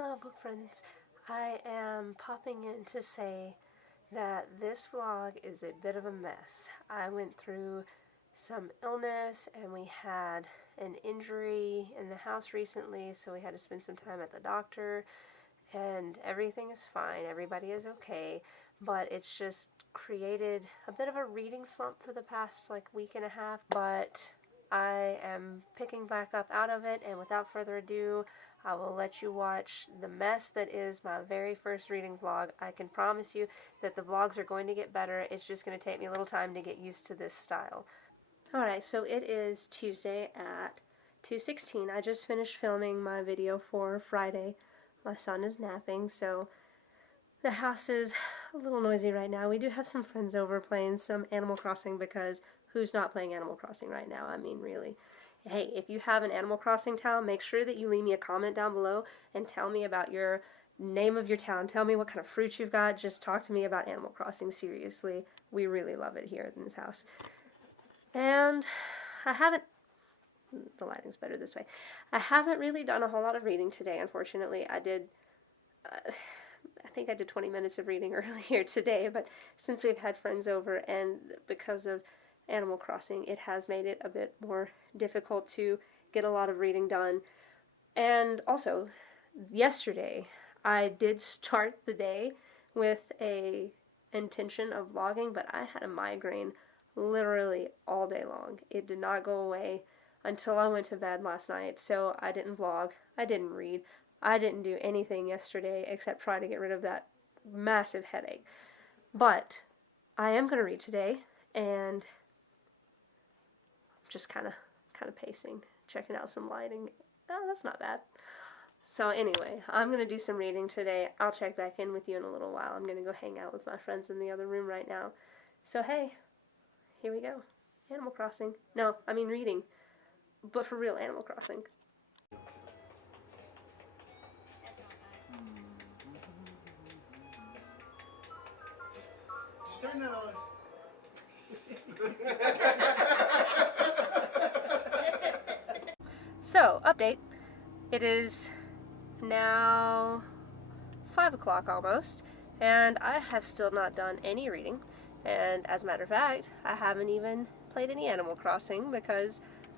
Hello, book friends. I am popping in to say that this vlog is a bit of a mess. I went through some illness and we had an injury in the house recently, so we had to spend some time at the doctor, and everything is fine. Everybody is okay, but it's just created a bit of a reading slump for the past week and a half, but I am picking back up out of it, and without further ado, I will let you watch the mess that is my very first reading vlog. I can promise you that the vlogs are going to get better. It's just going to take me a little time to get used to this style. Alright, so it is Tuesday at 2:16. I just finished filming my video for Friday. My son is napping, so the house is a little noisy right now. We do have some friends over playing some Animal Crossing, because who's not playing Animal Crossing right now? I mean, really. Hey, if you have an Animal Crossing town, make sure that you leave me a comment down below and tell me about your name of your town. Tell me what kind of fruit you've got. Just talk to me about Animal Crossing, seriously. We really love it here in this house. And I haven't, the lighting's better this way. I haven't really done a whole lot of reading today, unfortunately. I think I did 20 minutes of reading earlier today, but since we've had friends over and because of Animal Crossing, it has made it a bit more difficult to get a lot of reading done. And also, yesterday, I did start the day with a intention of vlogging, but I had a migraine literally all day long. It did not go away until I went to bed last night, so I didn't vlog, I didn't read, I didn't do anything yesterday except try to get rid of that massive headache. But I am going to read today, and just kind of pacing, checking out some lighting. Oh, that's not bad. So anyway, I'm going to do some reading today. I'll check back in with you in a little while. I'm going to go hang out with my friends in the other room right now. So hey, here we go. Animal Crossing. No, I mean reading. But for real, Animal Crossing. Turn that on. So, update. It is now 5 o'clock almost, and I have still not done any reading. And as a matter of fact, I haven't even played any Animal Crossing because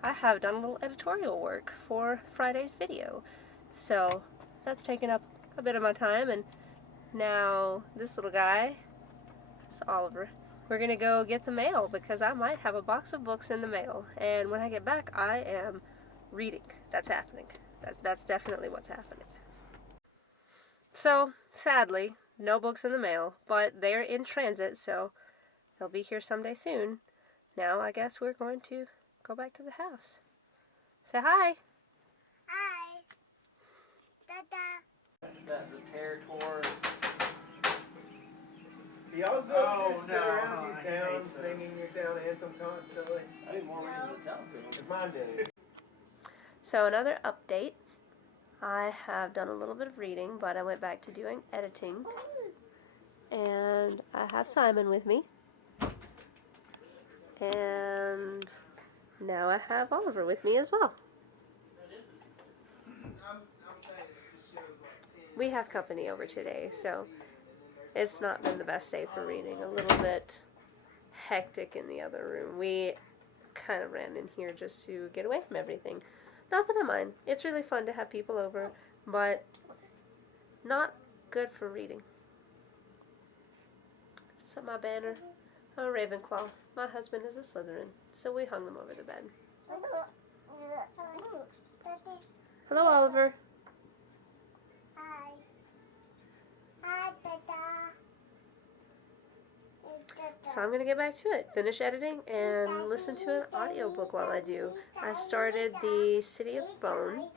I have done a little editorial work for Friday's video. So that's taken up a bit of my time, and now this little guy, it's Oliver. We're gonna go get the mail because I might have a box of books in the mail, and when I get back I am reading. That's happening. That's definitely what's happening. So, sadly, no books in the mail, but they're in transit, so they'll be here someday soon. Now I guess we're going to go back to the house. Say hi! Hi. Dada. That repair tour. Y'all Oh, just sit no, around I your town hate those. singing your town anthem constantly. I need more reasons to tell to. It's mine day. So another update. I have done a little bit of reading, but I went back to doing editing. And I have Simon with me. And now I have Oliver with me as well. We have company over today, so it's not been the best day for reading. A little bit hectic in the other room. We kind of ran in here just to get away from everything. Not that I mind. It's really fun to have people over, but not good for reading. So my banner, I'm a Ravenclaw. My husband is a Slytherin, so we hung them over the bed. Hello, Oliver. Hi. Hi, Dada. So I'm going to get back to it, finish editing, and listen to an audiobook while I do. I started the City of Bone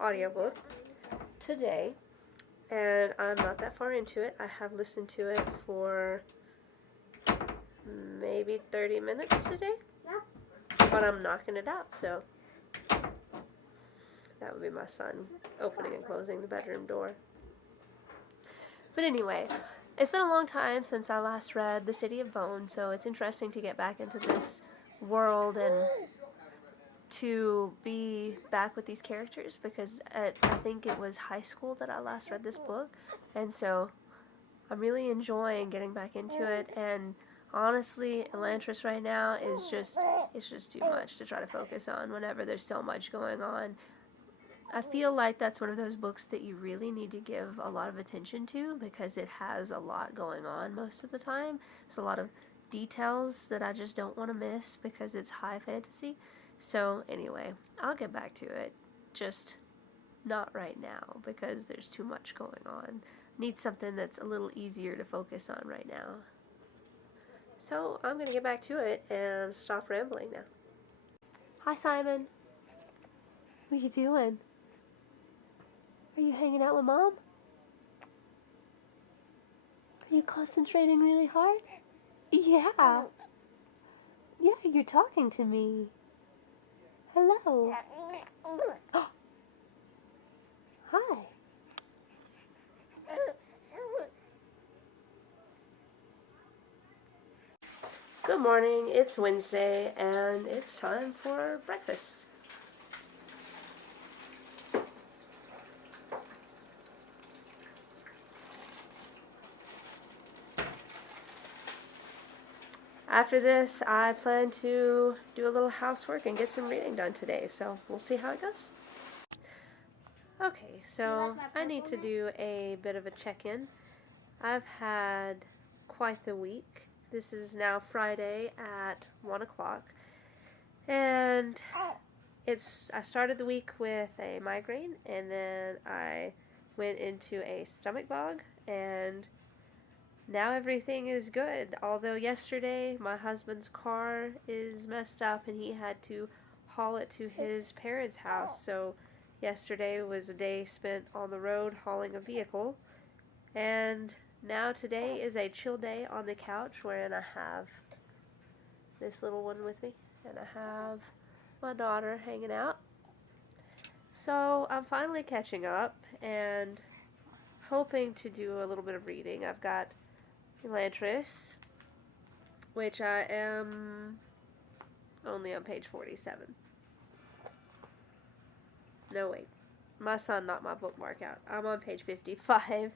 audiobook today, and I'm not that far into it. I have listened to it for maybe 30 minutes today, but I'm knocking it out, so that would be my son opening and closing the bedroom door. But anyway, it's been a long time since I last read The City of Bone, so it's interesting to get back into this world and to be back with these characters because I think it was high school that I last read this book, and so I'm really enjoying getting back into it. And honestly, Elantris right now is it's just too much to try to focus on whenever there's so much going on. I feel like that's one of those books that you really need to give a lot of attention to because it has a lot going on most of the time. It's a lot of details that I just don't want to miss because it's high fantasy. So anyway, I'll get back to it, just not right now because there's too much going on. Need something that's a little easier to focus on right now. So I'm going to get back to it and stop rambling now. Hi, Simon. What are you doing? Are you hanging out with Mom? Are you concentrating really hard? Yeah. Yeah, you're talking to me. Hello. Hi. Good morning, it's Wednesday, and it's time for breakfast. After this, I plan to do a little housework and get some reading done today, so we'll see how it goes. Okay, so I need to do a bit of a check-in. I've had quite the week. This is now Friday at 1 o'clock, and I started the week with a migraine, and then I went into a stomach bug, and now everything is good. Although yesterday my husband's car is messed up and he had to haul it to his parents' house, so yesterday was a day spent on the road hauling a vehicle, and now today is a chill day on the couch wherein I have this little one with me and I have my daughter hanging out. So I'm finally catching up and hoping to do a little bit of reading. I've got Elantris, which I am only on page 47. No, wait. My son knocked my bookmark out. I'm on page 55.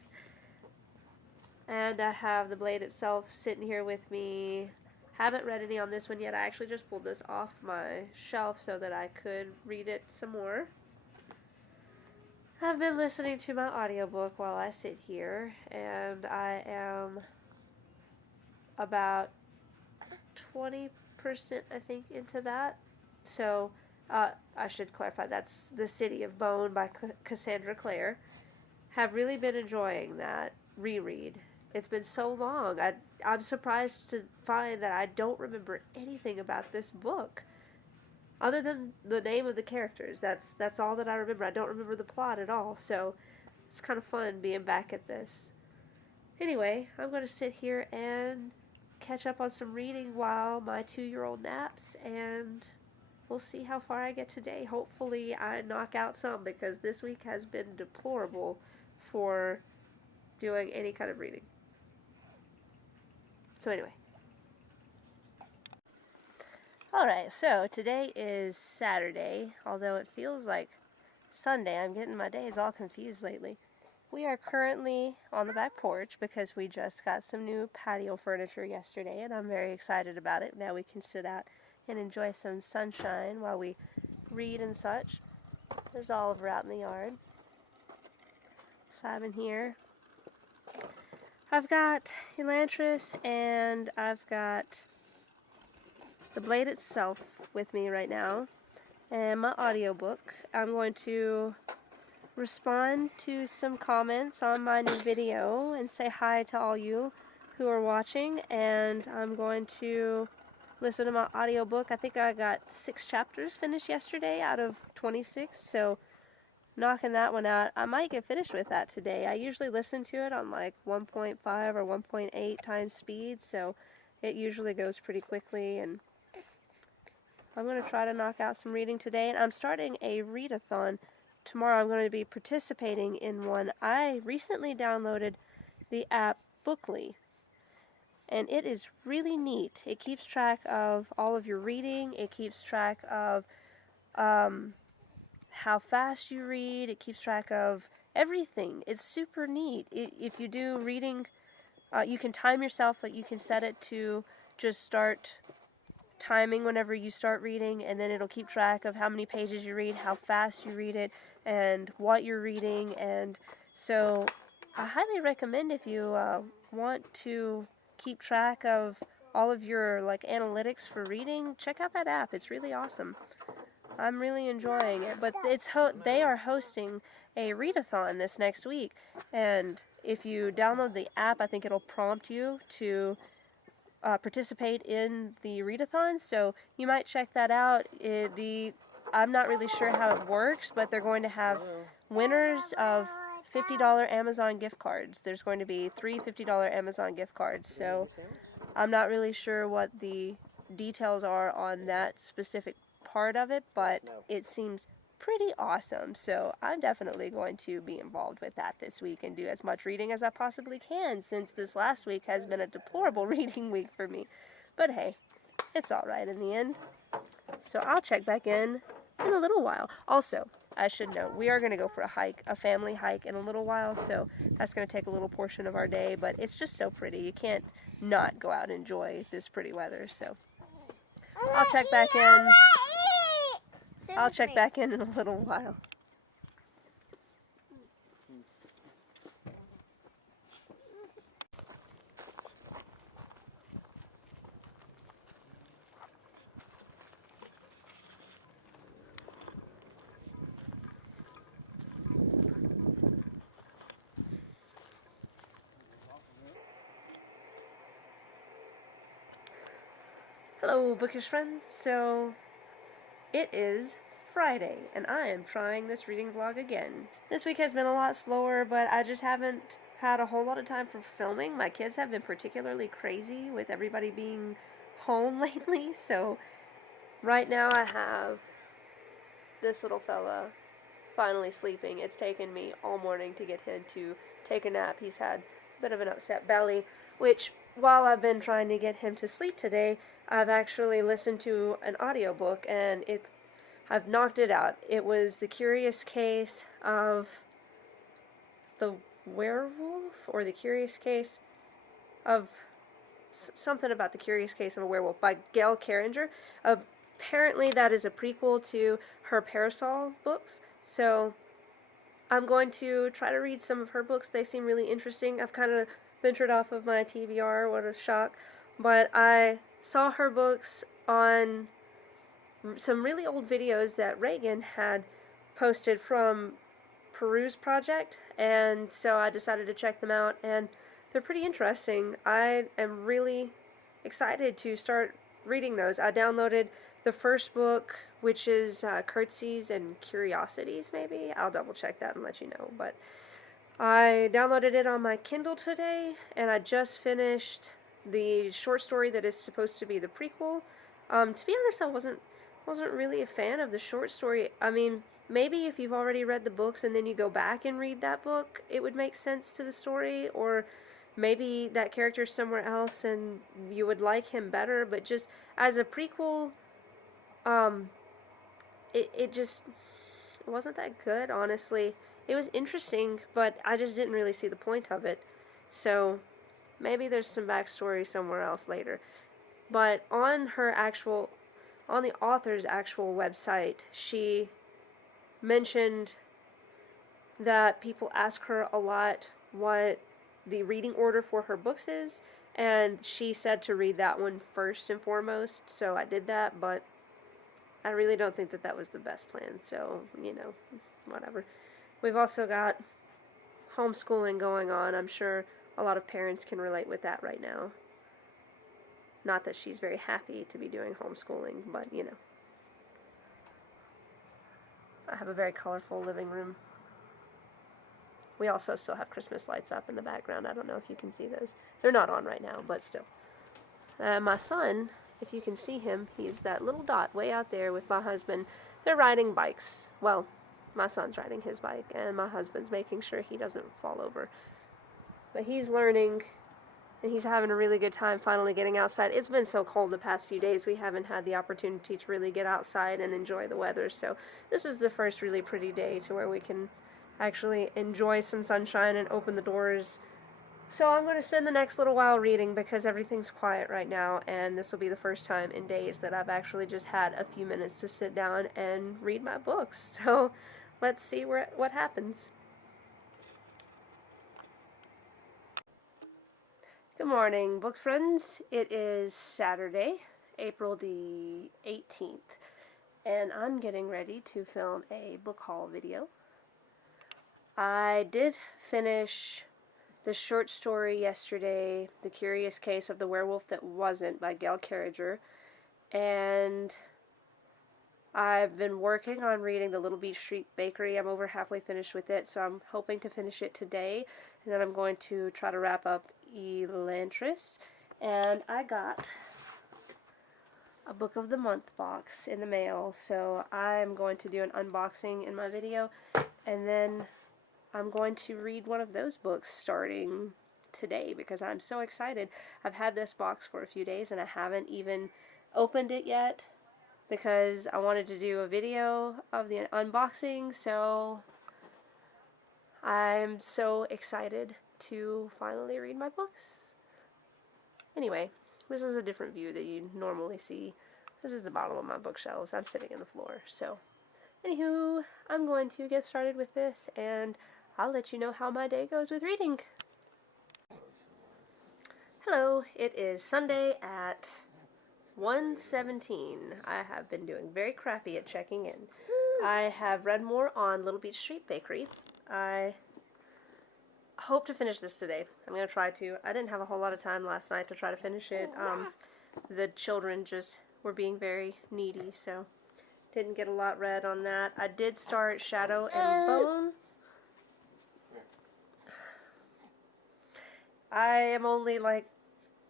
And I have The Blade itself sitting here with me. Haven't read any on this one yet. I actually just pulled this off my shelf so that I could read it some more. I've been listening to my audiobook while I sit here, and I am about 20%, I think, into that. So, I should clarify, that's The City of Bone by Cassandra Clare. Have really been enjoying that reread. It's been so long. I'm surprised to find that I don't remember anything about this book. Other than the name of the characters. That's all that I remember. I don't remember the plot at all. So it's kind of fun being back at this. Anyway, I'm going to sit here and catch up on some reading while my 2-year-old naps. And we'll see how far I get today. Hopefully I knock out some because this week has been deplorable for doing any kind of reading. So anyway. Alright, so today is Saturday, although it feels like Sunday. I'm getting my days all confused lately. We are currently on the back porch because we just got some new patio furniture yesterday, and I'm very excited about it. Now we can sit out and enjoy some sunshine while we read and such. There's Oliver out in the yard. Simon here. I've got Elantris and I've got The Blade itself with me right now and my audiobook. I'm going to respond to some comments on my new video and say hi to all you who are watching, and I'm going to listen to my audiobook. I think I got 6 chapters finished yesterday out of 26, so knocking that one out. I might get finished with that today. I usually listen to it on like 1.5 or 1.8 times speed, so it usually goes pretty quickly, and I'm going to try to knock out some reading today. And I'm starting a readathon tomorrow. I'm going to be participating in one. I recently downloaded the app Bookly, and it is really neat. It keeps track of all of your reading. It keeps track of how fast you read. It keeps track of everything. It's super neat. If you do reading, you can time yourself. Like you can set it to just start timing whenever you start reading, and then it'll keep track of how many pages you read, how fast you read it, and what you're reading. And so I highly recommend, if you want to keep track of all of your like analytics for reading, check out that app. It's really awesome. I'm really enjoying it. But they are hosting a readathon this next week, and if you download the app, I think it'll prompt you to participate in the readathon, so you might check that out. I'm not really sure how it works, but they're going to have winners of $50 Amazon gift cards. There's going to be 3 $50 Amazon gift cards, so I'm not really sure what the details are on that specific part of it, but it seems pretty awesome, so I'm definitely going to be involved with that this week and do as much reading as I possibly can, since this last week has been a deplorable reading week for me. But hey, it's alright in the end. So I'll check back in a little while. Also, I should note, we are going to go for a family hike in a little while, so that's going to take a little portion of our day, but it's just so pretty. You can't not go out and enjoy this pretty weather, so I'll check back in. I'll check back in a little while. Hello, bookish friends. So, it is Friday, and I am trying this reading vlog again. This week has been a lot slower, but I just haven't had a whole lot of time for filming. My kids have been particularly crazy with everybody being home lately, so right now I have this little fella finally sleeping. It's taken me all morning to get him to take a nap. He's had a bit of an upset belly, which, while I've been trying to get him to sleep today, I've actually listened to an audiobook, and I've knocked it out. It was The Curious Case of the Werewolf, or The Curious Case of something about The Curious Case of a Werewolf by Gail Carringer. Apparently that is a prequel to her Parasol books, so I'm going to try to read some of her books. They seem really interesting. I've kind of ventured off of my TBR, what a shock, but I saw her books on some really old videos that Reagan had posted from Peruse Project, and so I decided to check them out, and they're pretty interesting. I am really excited to start reading those. I downloaded the first book, which is Curtsies and Curiosities, maybe. I'll double check that and let you know, but I downloaded it on my Kindle today, and I just finished the short story that is supposed to be the prequel. To be honest, I wasn't really a fan of the short story. I mean, maybe if you've already read the books and then you go back and read that book, it would make sense to the story, or maybe that character's somewhere else and you would like him better, but just as a prequel, it just wasn't that good, honestly. It was interesting, but I just didn't really see the point of it. So maybe there's some backstory somewhere else later. But on the author's actual website, she mentioned that people ask her a lot what the reading order for her books is, and she said to read that one first and foremost, so I did that, but I really don't think that was the best plan, so, whatever. We've also got homeschooling going on. I'm sure a lot of parents can relate with that right now. Not that she's very happy to be doing homeschooling, but, I have a very colorful living room. We also still have Christmas lights up in the background. I don't know if you can see those. They're not on right now, but still. My son, if you can see him, he's that little dot way out there with my husband. They're riding bikes. Well, my son's riding his bike, and my husband's making sure he doesn't fall over. But he's learning and he's having a really good time finally getting outside. It's been so cold the past few days, we haven't had the opportunity to really get outside and enjoy the weather, so this is the first really pretty day to where we can actually enjoy some sunshine and open the doors. So I'm going to spend the next little while reading because everything's quiet right now, and this will be the first time in days that I've actually just had a few minutes to sit down and read my books. So let's see what happens. Good morning, book friends. It is Saturday, April the 18th, and I'm getting ready to film a book haul video. I did finish the short story yesterday, The Curious Case of the Werewolf That Wasn't by Gail Carriger, and I've been working on reading The Little Beach Street Bakery. I'm over halfway finished with it, so I'm hoping to finish it today, and then I'm going to try to wrap up Elantris. And I got a Book of the Month box in the mail, so I'm going to do an unboxing in my video, and then I'm going to read one of those books starting today because I'm so excited. I've had this box for a few days and I haven't even opened it yet because I wanted to do a video of the unboxing, so I'm so excited to finally read my books. Anyway, this is a different view that you normally see. This is the bottom of my bookshelves. I'm sitting on the floor, so anywho, I'm going to get started with this and I'll let you know how my day goes with reading. Hello, it is Sunday at 1:17. I have been doing very crappy at checking in. I have read more on Little Beach Street Bakery. I hope to finish this today. I'm going to try to. I didn't have a whole lot of time last night to try to finish it. The children just were being very needy, so didn't get a lot read on that. I did start Shadow and Bone. I am only like,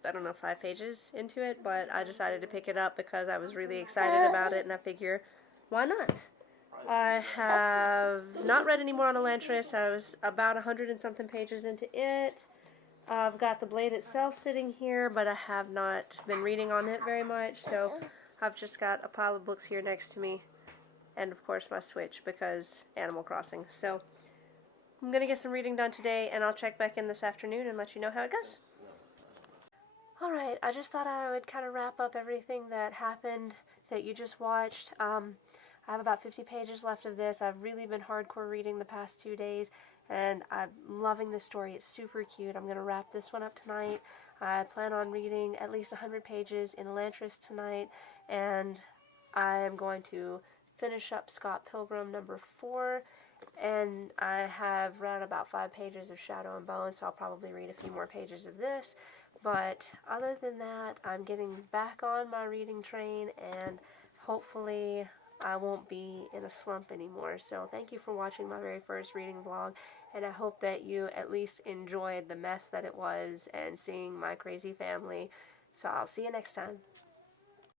I don't know, 5 pages into it, but I decided to pick it up because I was really excited about it, and I figure, why not? I have not read any more on Elantris. I was about 100 and something pages into it. I've got the Blade itself sitting here, but I have not been reading on it very much, so I've just got a pile of books here next to me, and of course my Switch because Animal Crossing. So I'm going to get some reading done today, and I'll check back in this afternoon and let you know how it goes. Alright, I just thought I would kind of wrap up everything that happened that you just watched. I have about 50 pages left of this. I've really been hardcore reading the past 2 days, and I'm loving this story. It's super cute. I'm going to wrap this one up tonight. I plan on reading at least 100 pages in Elantris tonight, and I am going to finish up Scott Pilgrim number 4. And I have read about 5 pages of Shadow and Bone, so I'll probably read a few more pages of this. But other than that, I'm getting back on my reading train, and hopefully I won't be in a slump anymore. So thank you for watching my very first reading vlog, and I hope that you at least enjoyed the mess that it was and seeing my crazy family. So I'll see you next time.